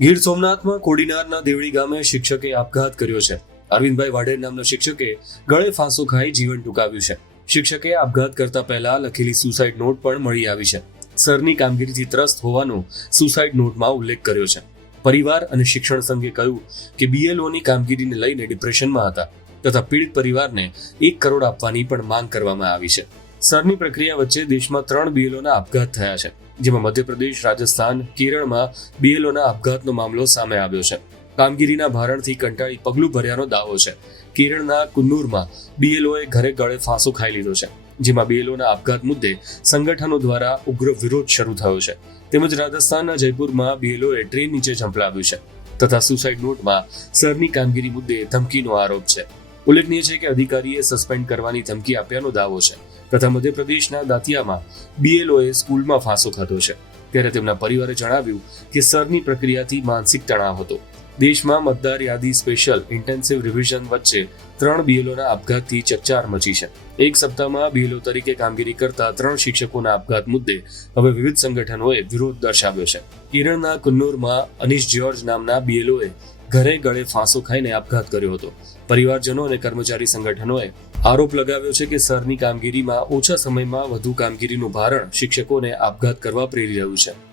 ગીર સોમનાથમાં કોડીનારના દેવળી ગામે શિક્ષકે આપઘાત કર્યો છે. અરવિંદભાઈ વાઢેર નામના શિક્ષકે ગળે ફાંસો ખાઈ જીવન ટૂંકાવ્યું છે. શિક્ષકે આપઘાત કરતા પહેલા લખેલી સુસાઇડ નોટ પણ મળી આવી છે. સરની કામગીરીથી ત્રસ્ત હોવાનો સુસાઇડ નોટમાં ઉલ્લેખ કર્યો છે. પરિવાર અને શિક્ષણ સંઘે કહ્યું કે બીએલઓની કામગીરીને લઈને ડિપ્રેશનમાં હતા તથા પીડિત પરિવારને એક કરોડ આપવાની પણ માંગ કરવામાં આવી છે. સરની પ્રક્રિયા વચ્ચે દેશમાં ત્રણ બીએલઓના આપઘાત થયા છે, જેમાં મધ્યપ્રદેશ, રાજસ્થાન, કેરળમાં બીએલઓના આપઘાતનો મામલો સામે આવ્યો છે. કામગીરીના ભારણથી કંટાળી પગલું ભર્યાનો દાવો છે. કેરળના કુન્નૂરમાં બીએલઓએ ઘરે ગળે ફાંસો ખાઈ લીધો છે, જેમાં બીએલઓના આપઘાત મુદ્દે સંગઠનો દ્વારા ઉગ્ર વિરોધ શરૂ થયો છે. તેમજ રાજસ્થાનના જયપુરમાં બીએલઓએ ટ્રેન નીચે ઝંપલાવ્યું છે તથા સુસાઇડ નોટમાં સરની કામગીરી મુદ્દે ધમકીનો આરોપ છે. ઉલ્લેખનીય છે કે અધિકારીએ સસ્પેન્ડ કરવાની ધમકી આપ્યાનો દાવો છે. તથા મધ્યપ્રદેશના દાતિયામાં બીએલઓએ સ્કૂલમાં ફાંસો ખાધો છે. ત્યારે તેમના પરિવારે જણાવ્યું કે સરની પ્રક્રિયાથી માનસિક તણાવ હતો. દેશમાં મતદાર યાદી સ્પેશિયલ ઇન્ટેન્સિવ રિવિઝન વચ્ચે ત્રણ બીએલઓના આપઘાતથી ચકચાર મચી છે. એક સપ્તાહમાં બીએલઓ તરીકે કામગીરી કરતા ત્રણ શિક્ષકોના આપઘાત મુદ્દે હવે વિવિધ સંગઠનોએ વિરોધ દર્શાવ્યો છે. કેરળના કુન્નુરમાં અનિશ જ્યોર્જ નામના બીએલઓએ ઘરે ગળે ફાંસો ખાઈને આપઘાત કર્યો હતો. પરિવારજનો અને કર્મચારી સંગઠનોએ આરોપ લગાવ્યો છે કે સરની કામગીરીમાં ઓછા સમયમાં વધુ કામગીરીનું ભારણ શિક્ષકોને આપઘાત કરવા પ્રેરી રહ્યું છે.